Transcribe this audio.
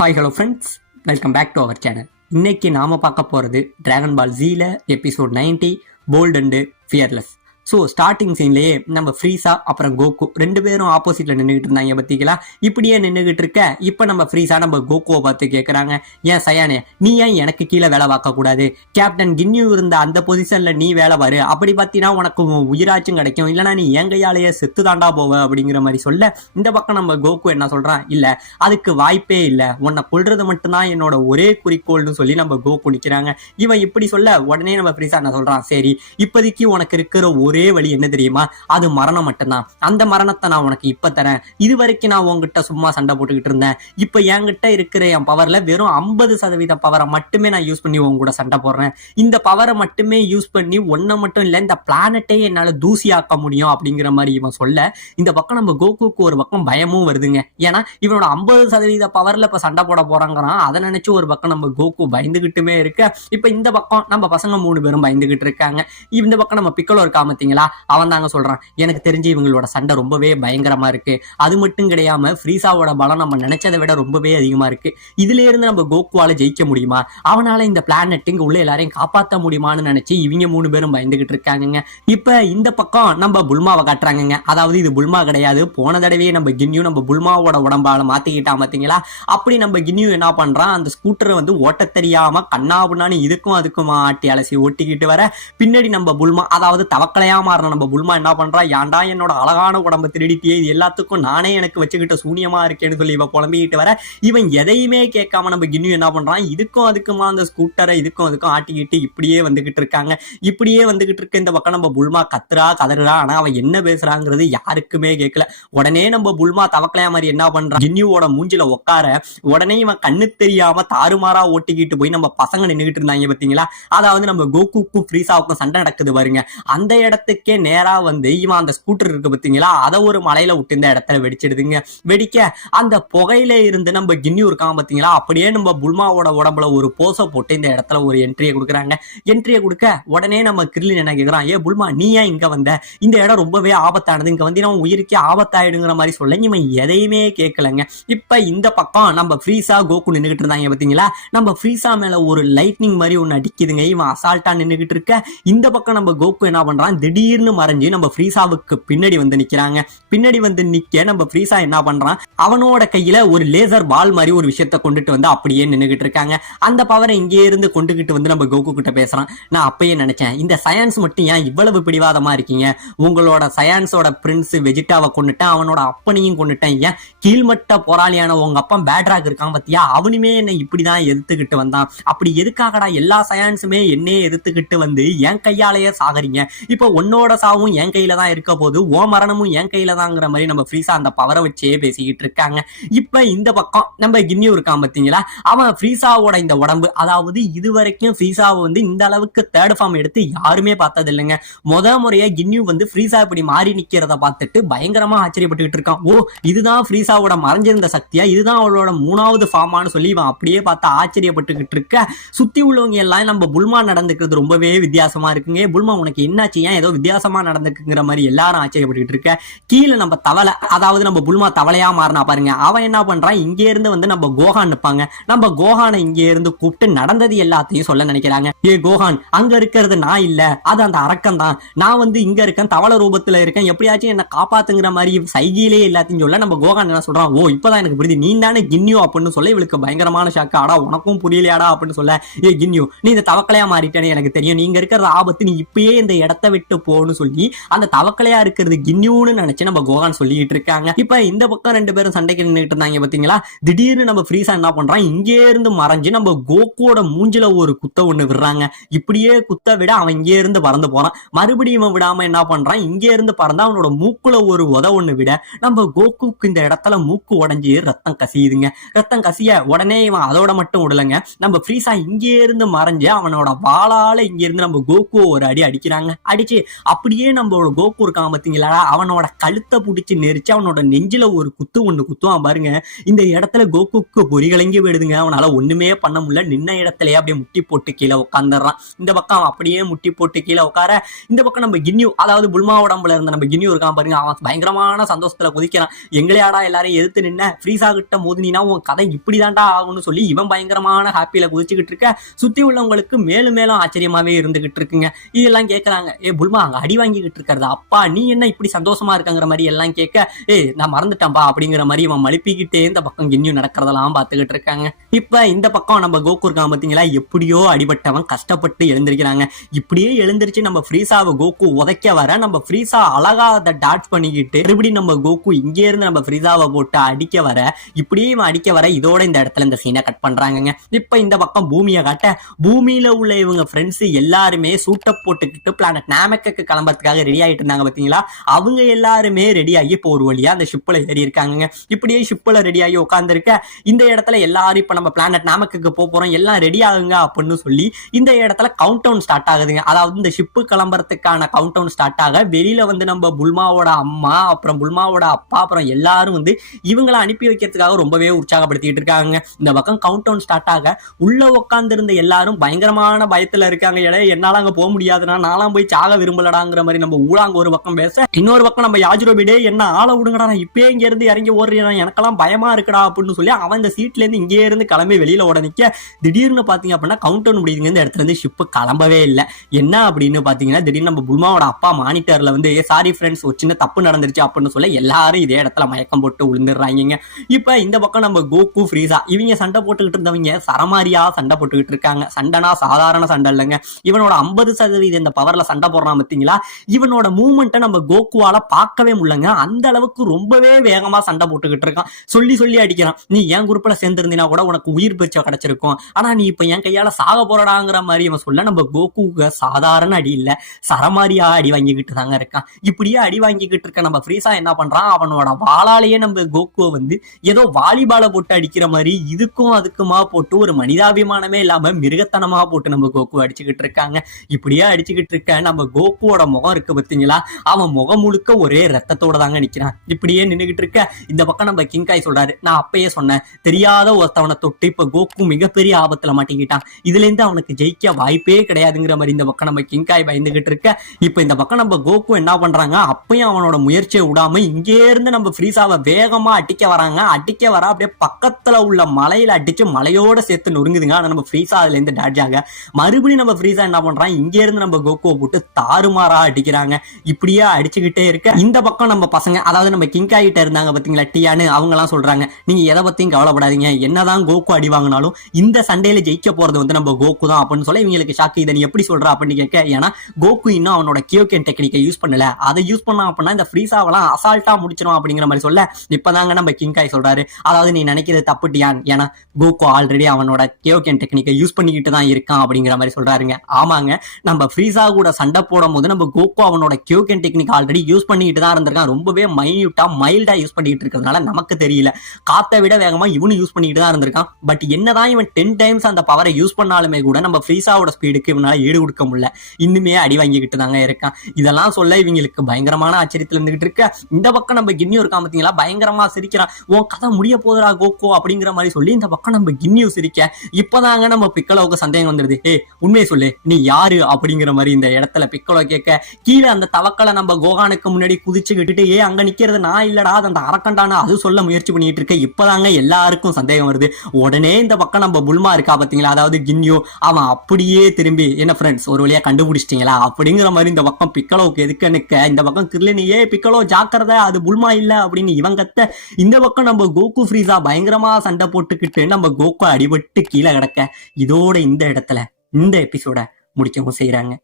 Hi hello friends, welcome back to our channel. இன்னைக்கு நாம பார்க்க போகிறது டிராகன் பால் ஜீல episode 90 bold and fearless. So starting சீன்லேயே நம்ம ஃப்ரீஸா அப்புறம் கோகு ரெண்டு பேரும் ஆப்போசிட்ல நின்றுகிட்டு இருந்தாங்க. பார்த்தீங்களா, இப்படியே நின்றுகிட்டு இருக்க இப்போ நம்ம ஃப்ரீஸா நம்ம கோகுவை பார்த்து கேட்குறாங்க, ஏன் சயானே நீ ஏன் எனக்கு கீழே வேலை பார்க்க கூடாது? கேப்டன் கின்யூ இருந்த அந்த பொசிஷன்ல நீ வேலை பாரு, அப்படி பார்த்தீங்கன்னா உனக்கு உயிராச்சும் கிடைக்கும், இல்லைனா நீ என் கையாலேயே செத்து தாண்டா போவ அப்படிங்கிற மாதிரி சொல்ல, இந்த பக்கம் நம்ம கோகு என்ன சொல்றான், இல்ல அதுக்கு வாய்ப்பே இல்லை, உன்னை கொள்றது மட்டும்தான் என்னோட ஒரே குறிக்கோள்னு சொல்லி நம்ம கோகு நிற்கிறாங்க. இவன் இப்படி சொல்ல உடனே நம்ம ஃப்ரீஸா என்ன சொல்றான், சரி இப்போதைக்கு உனக்கு இருக்கிற ஒரே வழி என்ன தெரியுமா, அது மரணம் மட்டும்தான். அந்த மரணத்தை நான் உனக்கு இப்ப தரேன். இது வரைக்கும் நான் உங்ககிட்ட சும்மா சண்டை போட்டுக்கிட்டு இருந்தேன், இப்ப என்கிட்ட இருக்கிற என் பவர்ல வெறும் 50% பவரை மட்டுமே நான் யூஸ் பண்ணி உங்க கூட சண்டை போடுறேன். இந்த பவரை மட்டுமே யூஸ் பண்ணி ஒன்ன மட்டும் இல்ல இந்த பிளானட்டே என்னால தூசியாக்க முடியும் அப்படிங்கிற மாதிரி இவன் சொல்ல, இந்த பக்கம் நம்ம கோகுக்கு ஒரு பக்கம் பயமும் வருதுங்க. ஏன்னா இவனோட 50% பவர்ல இப்ப சண்டை போட போறாங்கிறான். அதை நினைச்சு ஒரு பக்கம் நம்ம கோகு பயந்துகிட்டுமே இருக்க, இப்ப இந்த பக்கம் நம்ம பசங்க 3 பேரும் பயந்துகிட்டு இருக்காங்க. இந்த பக்கம் நம்ம பிக்கலோ இருக்கா பார்த்தீங்களா, அவன் தாங்க சொல்றான், எனக்கு தெரிஞ்சு இவங்களோட சண்டை ரொம்பவே பயங்கரமா இருக்கு. அது மட்டும் கிடையாம ஃப்ரீஸாவோட பலம் நம்ம நினைச்சதை விட ரொம்பவே அதிகமா இருக்கு. இதுல இருந்து நம்ம கோகுவால ஜெயிக்க முடியுமா, அவனால இந்த பிளானட் இங்க உள்ள எல்லாரையும் காப்பாற்ற முடியுமான்னு நினைச்சு இவங்க 3 பேரும் பயந்துகிட்டு இருக்காங்க. இப்ப இந்த பக்கம் நம்ம புல்மாவை காட்டுறாங்க. அதாவது இது புல்மா கிடையாது, போன தடவையே நம்ம கின்யூ நம்ம புல்மாவோட உடம்பால மாத்திக்கிட்டான் பார்த்தீங்களா. அப்படி நம்ம கின்யூ என்ன பண்றான், அந்த ஸ்கூட்டரை வந்து ஓட்ட தெரியாம கண்ணாபுண்ணான்னு இதுக்கும் அதுக்கும் ஆட்டி அலசி ஓட்டிக்கிட்டு வர, பின்னாடி நம்ம புல்மா அதாவது தவக்கலையா மாறின நம்ம புல்மா என்ன பண்றா, ஏன்டா என்னோட அழகான உடம்பை திருடிட்டியே, இது எல்லாத்துக்கும் நானே எனக்கு வச்சுக்கிட்ட சூனியமா இருக்கேன்னு சொல்லி இவன் புலம்பிக்கிட்டு வர, இவன் எதையுமே கேட்காம நம்ம கின்யூ என்ன பண்றான், இதுக்கும் அதுக்குமா அந்த ஸ்கூட்டரை இதுக்கும் அதுக்கும் ஆட்டிக்கிட்டு இப்படியே வந்துகிட்டு இருக்காங்க. இப்படியே வந்துகிட்டு இருக்க இந்த பக்கம் நம்ம புல்மா கத்துறா கதறா, ஆனா அவன் என்ன பேசுறாங்கிறது யாருக்குமே கேட்கல. உடனே நம்ம புல்மா தவக்கலையா மாதிரி என்ன பண்றான், கின்யூவோட மூஞ்சில உட்கார, உடனே இவன் கண்ணு தெரியாம தாறுமாறா ஓட்டிக்கிட்டு போய் நம்ம பசங்க நின்றுகிட்டு இருந்தாங்க பார்த்தீங்களா. அதாவது நம்ம கோகுக்கும் ஃப்ரீஸாவுக்கும் சண்டை நடக்குது பாருங்க, அந்த இடத்துக்கே நேரா வந்து இவன் அந்த ஸ்கூட்டர் இருக்கு பார்த்தீங்களா, அதை ஒரு மலையில விட்டு இந்த இடத்துல வெடிச்சிடுதுங்க. வெடிக்க அந்த புகையில இருந்து நம்ம கின்யூ இருக்கான் பார்த்தீங்களா, அப்படியே நம்ம புல்மாவோட உடம்புல ஒரு போசை போட்டு இந்த இடத்துல ஒரு என்ட்ரியை கொடுக்குறாங்க. என்ட்ரியை கொடுக்க உடனே நம்ம கிரிலின் என்ன கேட்குறான், ஏ புல்மா நீ ஏன் இங்க வந்த, இந்த இடம் ரொம்பவே ஆபத்தானது, இங்க வந்து நம்ம உயிருக்கே ஆபத்தாயிடுங்கிற மாதிரி சொல்ல இவன் எதையுமே கேட்கலங்க. இப்ப இந்த பக்கம் நம்ம ஃப்ரீஸா கோகு நின்றுகிட்டு இருந்தாங்க பார்த்தீங்களா, நம்ம ஃப்ரீஸா மேல ஒரு லைட்னிங் மாதிரி ஒன்று அடிக்குதுங்க. இவன் அசால்ட்டா நின்றுகிட்டு இருக்க, இந்த பக்கம் நம்ம கோகு என்ன பண்றான், திடீர்னு மறைஞ்சு நம்ம ஃப்ரீஸாவுக்கு பின்னாடி வந்து நிக்கிறாங்க. பின்னாடி வந்து நிக்க நம்ம ஃப்ரீஸா என்ன பண்றான், அவனோட கையில ஒரு லேசர் பால் மாதிரி ஒரு விஷயத்த கொண்டுட்டு வந்து அப்படியே நின்றுகிட்டு இருக்காங்க. அந்த பவரை இங்கே இருந்து கொண்டுகிட்டு வந்து நம்ம கோகு கிட்ட பேசுறான், நான் அப்பயே நினைச்சேன் இந்த சயின்ஸ் மட்டும் ஏன் இவ்வளவு பிடிவாதமா இருக்கீங்க, உங்களோட சயின்ஸோட பிரின்ஸ் வெஜிட்டாவை கொண்டுட்டேன், அவனோட அப்பனையும் கொண்டுட்டேன், ஏன் கீழ்மட்ட போராளியான உங்க அப்பா பேட்ராக் இருக்கான் பத்தியா, அவனுமே என்ன இப்படிதான் எதிர்த்துக்கிட்டு வந்தான், அப்படி எதுக்காகடா எல்லா சயின்ஸுமே என்னையே எதிர்த்துக்கிட்டு வந்து என் கையாலேயே சாகறீங்க, இப்போ உன்னோட சாவும் என் கையில தான் இருக்க போது, ஓ மரணமும் என் கையில தாங்கிற மாதிரி நம்ம ஃப்ரீஸா அந்த பவரை வச்சே பேசிக்கிட்டு இருக்காங்க. இப்ப இந்த பக்கம் நம்ம கின்யூ இருக்கான் பாத்தீங்களா, அவன் ஃப்ரீஸாவோட இந்த உடம்பு, அதாவது இது வரைக்கும் ஃப்ரீஸாவை வந்து இந்த அளவுக்கு தேர்ட் ஃபார்ம் எடுத்து யாருமே பார்த்தது இல்லைங்க. முறையா கின்யூ வந்து ஃப்ரீஸா இப்படி மாறி நிக்கிறத பார்த்துட்டு பயங்கரமா ஆச்சரியப்பட்டுக்கிட்டு இருக்கான். ஓ இதுதான் ஃப்ரீஸாவோட மறைஞ்சிருந்த சக்தியா, இதுதான் அவளோட 3வது ஃபார்மான்னு சொல்லி இவன் அப்படியே பார்த்து ஆச்சரியப்பட்டுக்கிட்டு இருக்க, சுத்தி உள்ளவங்க எல்லாம் நம்ம புல்மா நடந்துக்கிறது ரொம்பவே வித்தியாசமா இருக்குங்க. புல்மா உனக்கு என்னாச்சு, ஏன் ஏதோ வித்தியாசமா நடந்துக்குங்கிற மாதிரி எல்லாரும் ஆச்சரியப்பட்டு இருக்க. கீழே நம்ம தவளை அதாவது நம்ம புல்மா தவளையா மாறினா பாருங்க, அவன் என்ன பண்றான், இங்கே இருந்து வந்து நம்ம கோஹான் நிற்பாங்க, நம்ம கோஹானை இங்கே இருந்து கூப்பிட்டு நடந்தது எல்லாத்தையும் சொல்ல நினைக்கிறாங்க. ஏ கோஹான், அங்க இருக்கிறது நான் இல்ல, அது அந்த அரக்கம் தான், நான் வந்து இங்க இருக்கேன், தவளை ரூபத்துல இருக்கேன், எப்படியாச்சும் என்ன காப்பாத்துங்கிற மாதிரி சைகிலே எல்லாத்தையும் சொல்ல நம்ம கோஹான் என்ன சொல்றான், ஓ இப்பதான் எனக்கு புரியுது நீ தானே கின்யூ அப்படின்னு சொல்ல இவளுக்கு பயங்கரமான ஷாக்கு. ஆடா உனக்கும் புரியலையாடா அப்படின்னு சொல்ல, ஏ கின்யூ நீ இந்த தவக்கலையா மாறிட்டேன்னு எனக்கு தெரியும், நீங்க இருக்கிற ஆபத்து, நீ இப்பயே இந்த இடத்தை விட்டு போன்னு சொல்லி அந்த தவக்கலையா இருக்கிறது கின்யூன்னு நினைச்சு நம்ம கோஹான் சொல்லிட்டு இருக்காங்க. இப்ப இந்த பக்கம் 2 பேரும் சண்டைக்கு நின்றுட்டு இருந்தாங்க பாத்தீங்களா, திடீர்னு நம்ம ஃப்ரீஸா என்ன பண்றான், இங்கே இருந்து மறைஞ்சு நம்ம கோகுவோட மூஞ்சில ஒரு குத்த ஒண்ணு விடுறாங்க. இப்படியே குத்த விட அவன் இங்கே இருந்து பறந்து போறான். மறுபடியும் இவன் விடாம என்ன பண்றான், இங்கே இருந்து பறந்தா அவனோட மூக்குல ஒரு ஒண்ணு விட நம்ம கோகுக்கு இந்த இடத்துல மூக்கு உடைஞ்சு ரத்தம் கசியுதுங்க. ரத்தம் கசிய உடனே இவன் அதோட மட்டும் விடலங்க, நம்ம ஃப்ரீஸா இங்கே இருந்து மறைஞ்சு அவனோட வாளால இங்க இருந்து நம்ம கோகுவை ஒரு அடி அடிக்கிறாங்க. அடிச்சு அப்படியே நம்மளோட கோகு இருக்கான் பாத்தீங்களா, அவனோட கழுத்தை பிடிச்சி நெரிச்சு அவனோட நெஞ்சில ஒரு ஒண்ணு குத்துவான் பாருங்க. இந்த இடத்துல கோகுக்கு பொறிகலங்கி விடுதுங்க. அவனால ஒண்ணுமே பண்ண முடியல. நின்ன இடத்துலயே அப்படியே முட்டி போட்டு கீழே உட்காந்துறான். இந்த பக்கம் அப்படியே முட்டி போட்டு கீழே உட்கார, இந்த பக்கம் நம்ம கின்யூ, அதாவது புல்மா உடம்புல இருந்த நம்ம கின்யூ இருக்கான் பாருங்க, அவன் பயங்கரமான சந்தோஷத்துல குதிக்கிறான். எங்களையாடா எல்லாரையும் எதிர்த்து நின்ன, ஃப்ரீஸா கிட்ட மோதினா உன் கதை இப்படிதான்டா ஆகும்னு சொல்லி இவன் பயங்கரமான ஹாப்பியில குதிச்சுக்கிட்டு இருக்க. சுத்தி உள்ளவங்களுக்கு மேலும் மேலும் ஆச்சரியமாவே இருந்துகிட்டு இருக்குங்க. இதெல்லாம் கேட்கறாங்க, புல்மா அங்க அடி வாங்கிக்கிட்டு இருக்கிறது அப்பா, நீ என்ன இப்படி சந்தோஷமா இருக்கங்கிற மாதிரி எல்லாம் கேட்க, நான் மறந்துட்டேன்பா அப்படிங்கிற மாதிரி இவன் மழுப்பிக்கிட்டே இந்த பக்கம் கின்யூ நடக்கிறதெல்லாம் பார்த்துக்கிட்டு இருக்காங்க. இப்ப இந்த பக்கம் நம்ம கோகு இருக்கான் பாத்தீங்களா, எப்படியோ அடிபட்டவன் கஷ்டப்பட்டு எழுந்திருக்கிறாங்க. இப்படியே எழுந்திருச்சு நம்ம ஃப்ரீஸாவை கோகு உதைக்க வர, நம்ம ஃப்ரீஸா அழகா அதை டாட்ச் பண்ணிக்கிட்டு மறுபடியும் நம்ம கோகு இங்கே இருந்து நம்ம ஃப்ரீஸாவை போட்டு அடிக்க வர, இப்படியே இவன் அடிக்க வர, இதோட இந்த இடத்துல இந்த சீனை கட் பண்றாங்க. இப்ப இந்த பக்கம் பூமியை காட்ட, பூமியில உள்ள இவங்க ஃப்ரெண்ட்ஸ் எல்லாருமே சூட்ட போட்டுக்கிட்டு பிளானட் நாமெக்கு கிளம்புறதுக்காக ரெடி ஆயிட்டு இருந்தாங்க பாத்தீங்களா, அவங்க எல்லாருமே ரெடி ஆகி இப்போ ஒரு வழியா அந்த ஷிப்ல ஏறி இருக்காங்க. இப்படியே ஷிப்ல ரெடி ஆகி உட்கார்ந்து இருக்க, இந்த இடத்துல எல்லாரும் இப்ப நம்ம பிளானட் நாமெக்கு போறோம், எல்லாம் ரெடி ஆகுங்க அப்படின்னு சொல்லி இந்த இடத்துல கவுண்ட் டவுன் ஸ்டார்ட் ஆகுதுங்க. அதாவது இந்த ஷிப்பு கிளம்புறதுக்கான கவுண்ட் டவுன் ஸ்டார்ட் ஆக, வெளியில வந்து நம்ம புல்மாவோட அம்மா, அப்புறம் புல்மாவோட அப்பா, அப்புறம் எல்லாரும் வந்து இவங்களை அனுப்பி வைக்கிறதுக்காக ரொம்பவே உற்சாகப்படுத்திட்டு இருக்காங்க. இந்த பக்கம் கவுண்ட் டவுன் ஸ்டார்ட் ஆக, உள்ள உட்கார்ந்து இருந்த எல்லாரும் பயங்கரமான பயத்துல இருக்காங்க. என்னால அங்க போக முடியாதுன்னா, நான்லாம் போய் சாக விரும்பலடாங்கிற மாதிரி நம்ம ஊழாங்க ஒரு பக்கம் பேச, இன்னொரு பக்கம் நம்ம யாஜ்ரோபிடே என்ன ஆள விடுங்கடா, நான் இப்பே இங்க இருந்து இறங்கி ஓடுறேன், எனக்கெல்லாம் பயமா இருக்குடா அப்படின்னு சொல்லி அவன் இந்த சீட்ல இருந்து இங்கே இருந்து கிளம்பி வெளியில ஓட நிக்க, திடீர்னு பாத்தீங்க அப்படின்னா கவுண்ட் டவுன் முடியுதுங்க. இந்த இடத்துல இருந்து ஷிப்பு கிளம்பவே இல்லை. என்ன அப்படின்னு பாத்தீங்கன்னா, திடீர்னு நம்ம புல்மாவோட அப்பா மானிட்டர்ல வந்து சாரி ஃப்ரெண்ட்ஸ், ஒரு சின்ன தப்பு நடந்துருச்சு அப்படின்னு சொல்ல எல்லாரும் இதே இடத்துல மயக்கம் போட்டு விழுந்துடுறாங்க. இப்ப இந்த பக்கம் நம்ம கோகு ஃப்ரீஸா இவங்க சண்டை போட்டுக்கிட்டு இருந்தவங்க சரமாரியா சண்டை போட்டுக்கிட்டு இருக்காங்க. சண்டைனா சாதாரண சண்டை இல்லைங்க. இவனோட 50% இந்த பவர்ல சண்டை போடுறான் பாத்தீங்களா, இவனோட மூவ்மெண்ட்டை நம்ம கோகுவால பார்க்கவே முடியலங்க. அந்த அளவுக்கு ரொம்பவே வேகமா சண்டை போட்டுக்கிட்டு இருக்கான். சொல்லி சொல்லி அடிக்கிறான், நீ என் குரூப்ல சேர்ந்திருந்தீனா கூட உனக்கு உயிர் பிச்சை கிடைச்சிருக்கும், ஆனா நீ இப்ப என் கையால சாக போறடாங்கிற மாதிரி இவன் சொல்ல, நம்ம கோகுக்கு சாதாரண அடி இல்ல, சரமாரியா அடி வாங்கிக்கிட்டு தாங்க இருக்கான். இப்படியே அடி வாங்கிக்கிட்டு இருக்க நம்ம ஃப்ரீஸா என்ன பண்றான், அவனோட வாளாலேயே நம்ம கோகுவை வந்து ஏதோ வாலிபால போட்டு அடிக்கிற மாதிரி இதுக்கும் அதுக்குமா போட்டு ஒரு மனிதாபிமானமே இல்லாம மிருகத்தனமா போட்டு நம்ம கோகு அடிச்சுக்கிட்டு இருக்காங்க. இப்படியே அடிச்சுக்கிட்டு இருக்க நம்ம கோகுவோட முகம் இருக்கு பாத்தீங்களா, அவன் முகம் முழுக்க ஒரே ரத்தத்தோட தாங்க நிக்கிறான். இப்படியே நின்றுகிட்டு இருக்க, இந்த பக்கம் நம்ம கிங்காய் சொல்றாரு, நான் அப்பயே சொன்னேன், தெரியாத ஒருத்தவனை தொட்டு இப்ப கோகு மிகப்பெரிய ஆபத்துல மாட்டிக்கிட்டான், இதுல இருந்து அவனுக்கு ஜெயிக்க வாய்ப்பே கிடையாதுங்கிற மாதிரி இந்த பக்கம் நம்ம கிங்காய் பயந்துகிட்டு இருக்க, இப்ப இந்த பக்கம் நம்ம கோகு என்ன பண்றாங்க, அப்பயும் அவனோட முயற்சியை விடாம இங்கே இருந்து நம்ம ஃப்ரீஸாவை வேகமா அடிக்க வராங்க. அடிக்க வர அப்படியே பக்கத்துல உள்ள மலையில அடிச்சு மலையோட சேர்த்து நொறுங்குதுங்க. ஆனா நம்ம ஃப்ரீஸா அதுல இருந்து டாட்ஜ் ஆக, மறுபடியும் நம்ம ஃப்ரீஸா என்ன பண்றான், இங்க இருந்து நம்ம கோகுவை போட்டு தாறுமாறா அடிக்கிறாங்க. இப்படியே அடிச்சுக்கிட்டே இருக்க, இந்த பக்கம் நம்ம பசங்க, அதாவது நம்ம கிங்காய் கிட்ட இருந்தாங்க பாத்தீங்களா டியான்னு, அவங்க எல்லாம் சொல்றாங்க, நீங்க எதை பத்தியும் கவலைப்படாதீங்க, என்னதான் கோகு அடி வாங்கினாலும் இந்த சண்டையில ஜெயிக்க போறது வந்து நம்ம கோகு தான் அப்படின்னு சொல்ல, இவங்களுக்கு ஷாக்கு. இதை நீ எப்படி சொல்ற அப்படின்னு கேட்க, ஏன்னா கோகு இன்னும் அவனோட கியோகென் டெக்னிக்கை யூஸ் பண்ணல, அதை யூஸ் பண்ணா அப்படின்னா இந்த ஃப்ரீஸாவெல்லாம் அசால்ட்டா முடிச்சிடும் அப்படிங்கிற மாதிரி சொல்ல, இப்பதாங்க நம்ம கிங்காய் சொல்றாரு, அதாவது நீ நினைக்கிறது தப்பு டியான், ஏன்னா கோகு ஆல்ரெடி அவனோட கியோகென் டெக்னிக்கை யூஸ் பண்ணிக்கிட்டு தான் இருக்கான் அப்படிங்கிற மாதிரி சொல்றாருங்க. ஆமாங்க, நம்ம ஃப்ரீஸா கூட சண்டை போடும் போது நம்ம கோகு அவனோட கியோகென் டெக்னிக் ஆல்ரெடி யூஸ் பண்ணிக்கிட்டு தான் இருந்திருக்கான். ரொம்பவே மைன்யூட்டா மைல்டா யூஸ் பண்ணிட்டு இருக்கிறதுனால நமக்கு தெரியல, காத்தை விட வேகமா இவனு யூஸ் பண்ணிட்டு தான் இருந்திருக்கான். பட் என்னதான் இவன் 10 டைம்ஸ் அந்த பவரை யூஸ் பண்ணாலுமே கூட நம்ம ஃப்ரீஸாவோட ஸ்பீடுக்கு இவனால ஈடு கொடுக்க முடியல, இன்னுமே அடி வாங்கிக்கிட்டு தாங்க இருக்கான். இதெல்லாம் சொல்ல இவங்களுக்கு பயங்கரமான ஆச்சரியத்துல இருந்துகிட்டு இருக்க, இந்த பக்கம் நம்ம கின்னியூ இருக்கான் பாத்தீங்களா, பயங்கரமா சிரிக்கிறான், உன் கதை முடிய போதுடா கோகு அப்படிங்கிற மாதிரி சொல்லி இந்த பக்கம் நம்ம கின்னியூ சிரிக்க, இப்பதாங்க நம்ம பிக்கலோவுக்கு சந்தேகம் வந்துருது, உண்மையை சொல்லு நீ யாரு அப்படிங்கிற மாதிரி இந்த இடத்துல பிக்கலோ கேட்க, கீழே அந்த தவக்கலை நம்ம கோகானுக்கு முன்னாடி குதிச்சுக்கிட்டு, அங்க நிக்கிறது நான் இல்லடா அந்த அரக்கண்டான அது சொல்ல முயற்சி பண்ணிட்டு இருக்க, இப்பதாங்க எல்லாருக்கும் சந்தேகம் வருது. உடனே இந்த பக்கம் நம்ம புல்மா இருக்கா பாத்தீங்களா, அதாவது கின்னியூ, அவன் அப்படியே திரும்பி, என்ன ஃப்ரெண்ட்ஸ் ஒரு வழியா கண்டுபிடிச்சிட்டீங்களா அப்படிங்கிற மாதிரி இந்த பக்கம் பிக்கலோவுக்கு எதுக்க நிக்க, இந்த பக்கம் கிர்லினியே பிக்கலோ ஜாக்கிரதை அது புல்மா இல்ல அப்படின்னு இவன் கத்த, இந்த பக்கம் நம்ம கோகு ஃப்ரீஸா பயங்கரமா சண்டை போட்டுக்கிட்டு நம்ம கோகு அடிபட்டு கீழே கிடக்க, இதோட இந்த இடத்துல இந்த எபிசோட முடிக்கவும் செய்யறாங்க.